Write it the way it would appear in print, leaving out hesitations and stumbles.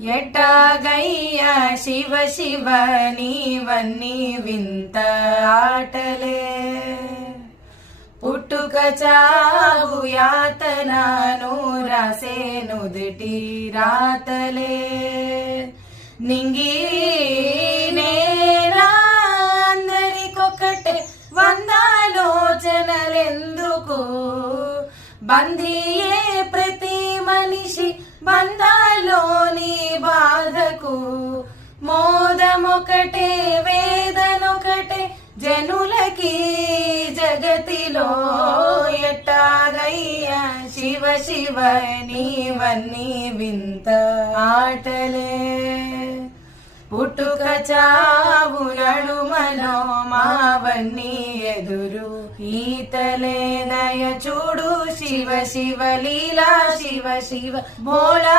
ఎట్టాగయ్యా శివ శివ నీవన్నీ వింత ఆటలే, పుట్టుక చావు యాతనను రాసే నుదుటి రాతలే, నింగి నేరా అందరికొకటే వందాలోచనలెందుకు, బంధీయే ప్రతి మనిషి బంధాలోని బాధకు, మోదమొకటే వేదనొకటే జనులకి జగతిలో, ఎట్టాగయ్యా శివ శివ నీవన్నీ వింత ఆటలే, పుట్టుక చావు నడుమలో మావన్నీ ఎదురు ఈతలే, దయ చూడు శివ శివ లీలా శివ శివ భోళా